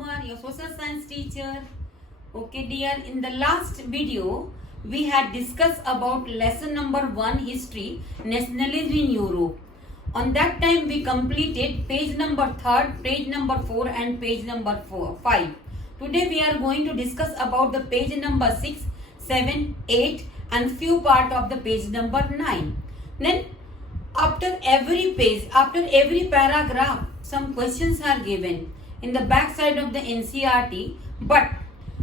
Kumar, your social science teacher. Okay dear, in the last video, we had discussed about lesson number 1, history, nationalism in Europe. On that time, we completed page number 3, page number 4 and page number 5. Today we are going to discuss about the page number 6, 7, 8 and few part of the page number 9. Then after every page, after every paragraph, some questions are given in the back side of the NCERT, but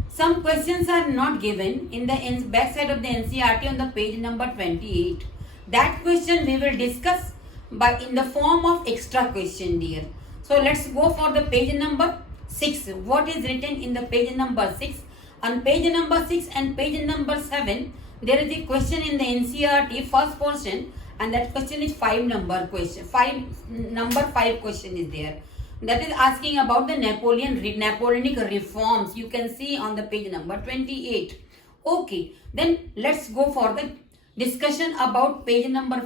some questions are not given in the back side of the NCERT on the page number 28. That question we will discuss by in the form of extra question, dear. So let's go for the page number 6. What is written in the page number 6? On page number 6 and page number 7, there is a question in the NCERT first portion, and that question is 5 number question. 5 question is there. That is asking about the Napoleonic reforms. You can see on the page number 28. Okay, then let's go for the discussion about page number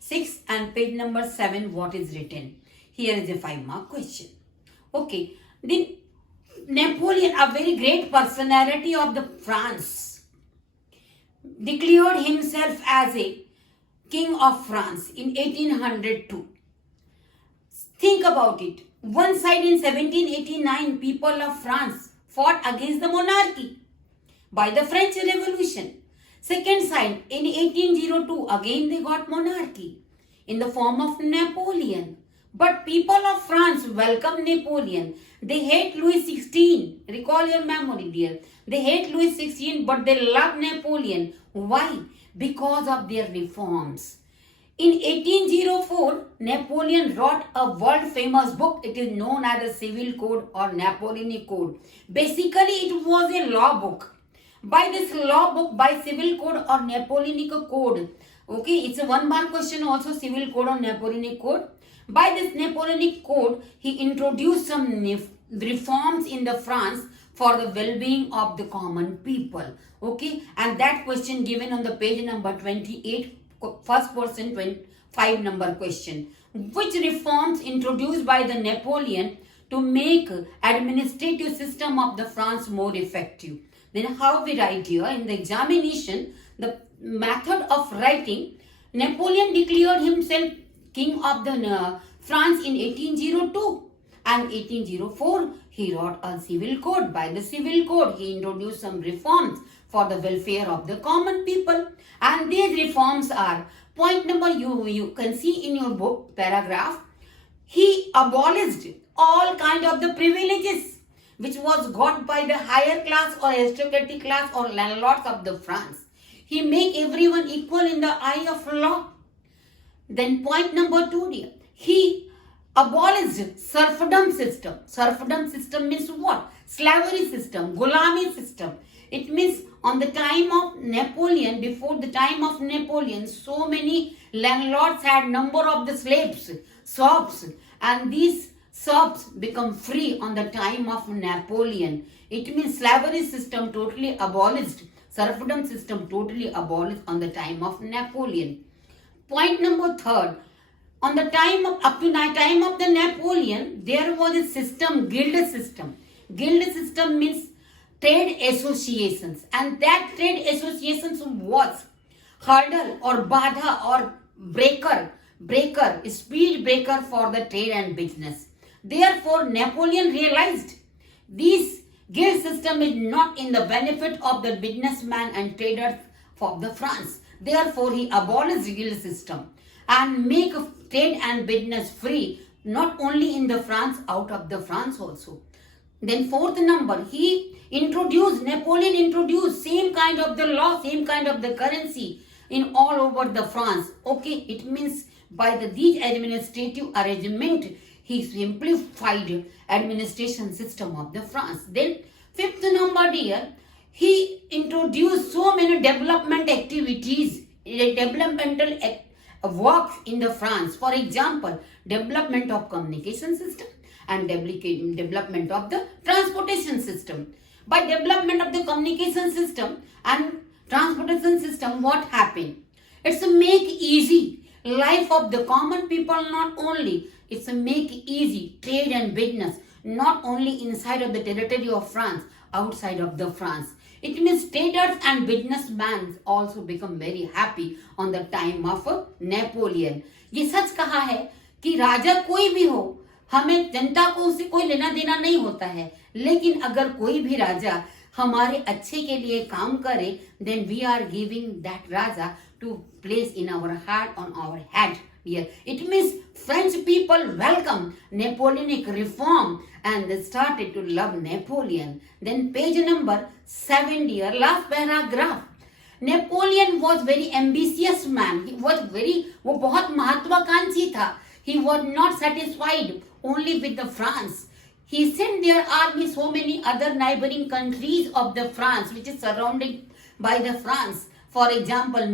6 and page number 7. What is written? Here is a 5-mark question. Okay, then Napoleon, a very great personality of the France, declared himself as a King of France in 1802. Think about it. One side in 1789, people of France fought against the monarchy by the French Revolution. Second side, in 1802, again they got monarchy in the form of Napoleon. But people of France welcome Napoleon. They hate Louis XVI. Recall your memory, dear. They hate Louis XVI, but they love Napoleon. Why? Because of their reforms. In 1804, Napoleon wrote a world-famous book. It is known as the Civil Code or Napoleonic Code. Basically, it was a law book. By this law book, by Civil Code or Napoleonic Code, okay, it's a 1-mark question also, Civil Code or Napoleonic Code. By this Napoleonic Code, he introduced some reforms in the France for the well-being of the common people. Okay, and that question given on the page number 28, first person 5 number question. Which reforms introduced by the Napoleon to make administrative system of the France more effective? Then how we write here in the examination, the method of writing, Napoleon declared himself King of the France in 1802 and 1804. He wrote a civil code. By the civil code, he introduced some reforms for the welfare of the common people. And these reforms are, point number you can see in your book paragraph, he abolished all kind of the privileges which was got by the higher class or aristocratic class or landlords of the France. He make everyone equal in the eye of law. Then point number 2, dear, he abolished serfdom system. Serfdom system means what? Slavery system, gulami system. It means on the time of Napoleon, before the time of Napoleon, so many landlords had number of the slaves, serfs, and these serfs become free on the time of Napoleon. It means slavery system totally abolished, serfdom system totally abolished on the time of Napoleon. Point number 3, on the time of, up to the time of the Napoleon, there was a system, guild system. Guild system means trade associations, and that trade associations was hurdle or badha or breaker, speed breaker for the trade and business. Therefore, Napoleon realized this guild system is not in the benefit of the businessman and traders of the France. Therefore, he abolished the guild system and make trade and business free, not only in the France, out of the France also. Then 4th number, Napoleon introduced same kind of the law, same kind of the currency in all over the France. Okay, it means by these administrative arrangement, he simplified administration system of the France. Then 5th number, dear, he introduced so many development activities, developmental works in the France. For example, development of communication system and development of the transportation system. By development of the communication system and transportation system, what happened? It's to make easy life of the common people, not only It's a make easy trade and business, not only inside of the territory of France, outside of the France. It means traders and businessmen also become very happy on the time of Napoleon. ये सच कहा है कि राजा कोई भी हो, हमें जनता को उससे कोई लेना देना नहीं होता है, लेकिन अगर कोई भी राजा हमारे अच्छे के लिए काम करे, then we are giving that raja to place in our heart, on our head. Here it means French people welcome Napoleonic reform and they started to love Napoleon. Then page number 7, dear, last paragraph. Napoleon was very ambitious man. He was वो बहुत महत्वाकांक्षी था. He was not satisfied only with the France. He sent their army so many other neighboring countries of the France, which is surrounded by the France. For example,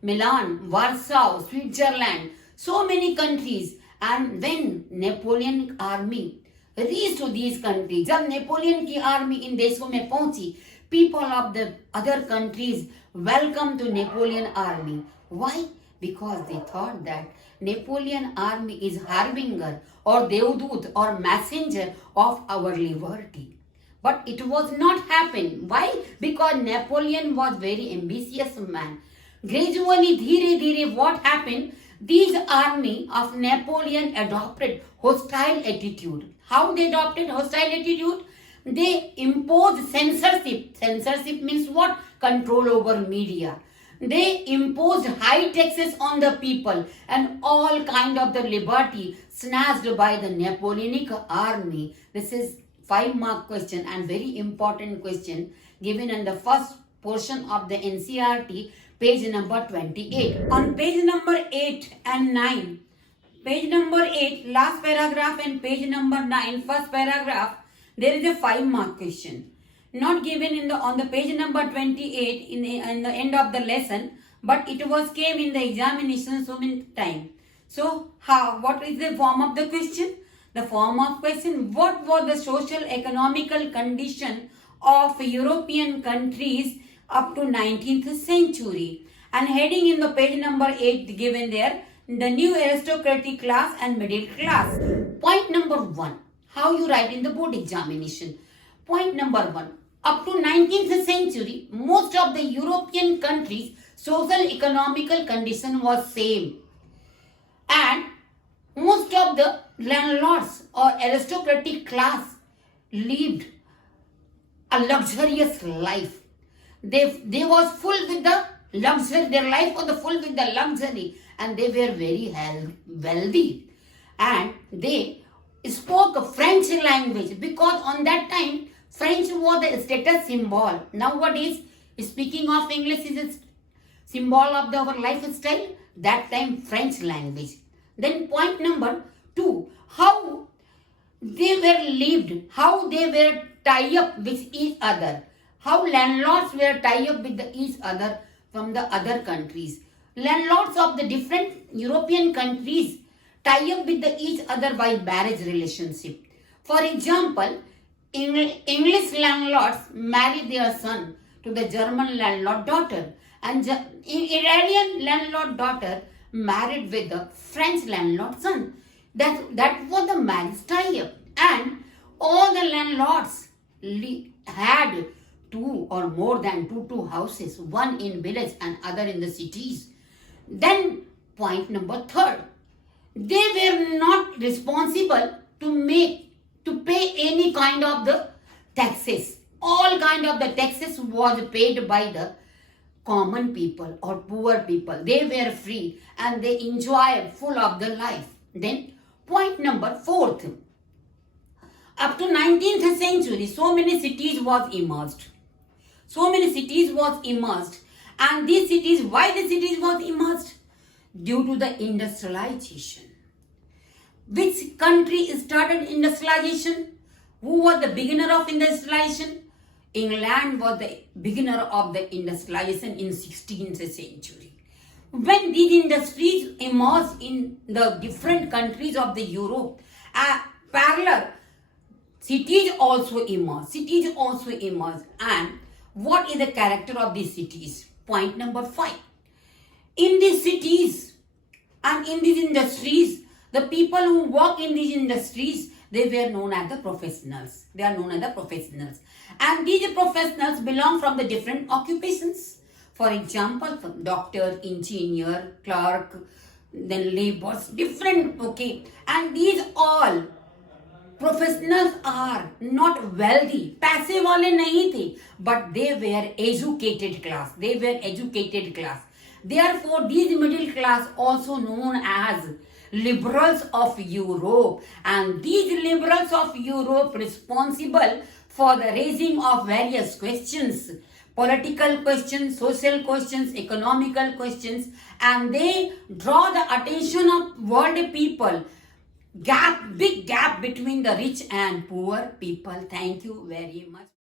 Milan, Warsaw, Switzerland, so many countries. And when Napoleon army reached to these countries, जब Napoleon की army इन देशों में पहुंची, people of the other countries welcome to Napoleon army. Why? Because they thought that Napoleon army is harbinger or devdut or messenger of our liberty. But it was not happen. Why? Because Napoleon was very ambitious man. Gradually, धीरे धीरे what happened? These army of Napoleon adopted hostile attitude. How they adopted hostile attitude? They imposed censorship. Censorship means what? Control over media. They imposed high taxes on the people and all kind of the liberty snatched by the Napoleonic army. This is 5-mark question and very important question given in the first portion of the NCERT, page number 28. On page number 8 and 9, page number 8, last paragraph, and page number 9, first paragraph, there is a 5-mark question. Not given in the on the page number 28 in the end of the lesson, but it was came in the examination so many time. So what is the form of the question? The form of question: what was the social economical condition of European countries up to 19th century? And heading in the page number 8 given there, the new aristocratic class and middle class. Point number 1, how you write in the board examination. Point number 1, up to 19th century, most of the European countries' social economical condition was same. And most of the landlords or aristocratic class lived a luxurious life. They was full with the luxury. Their life was full with the luxury, and they were very wealthy. And they spoke a French language because on that time French was the status symbol. Nowadays, speaking of English is a symbol of our lifestyle. That time French language. Then point number 2, how they were lived, how they were tied up with each other, how landlords were tied up with each other from the other countries. Landlords of the different European countries tie up with each other by marriage relationship. For example, English landlords married their son to the German landlord daughter, and Iranian landlord daughter married with the French landlord son. That was the marriage tie-up. And all the landlords had 2 or more than two houses, one in village and other in the cities. Then point number 3, they were not responsible to pay any kind of the taxes. All kind of the taxes was paid by the common people or poor people. They were free and they enjoyed full of the life. Then point number 4, up to 19th century, so many cities was emerged. So many cities was emerged. And these cities, why the cities was emerged? Due to the industrialization. Which country started industrialization? Who was the beginner of industrialization? England was the beginner of the industrialization in 16th century. When these industries emerged in the different countries of the Europe, parallel cities also emerged. And what is the character of these cities? Point number 5. In these cities and in these industries, The people who work in these industries, they were known as the professionals. They are known as the professionals. And these professionals belong from the different occupations. For example, doctor, engineer, clerk, then laborers, different, okay. And these all professionals are not wealthy, पैसे वाले नहीं थे, but they were educated class, they were educated class. Therefore, these middle class also known as liberals of Europe, and these liberals of Europe responsible for the raising of various questions, political questions, social questions, economical questions, and they draw the attention of world people. Big gap between the rich and poor people. Thank you very much.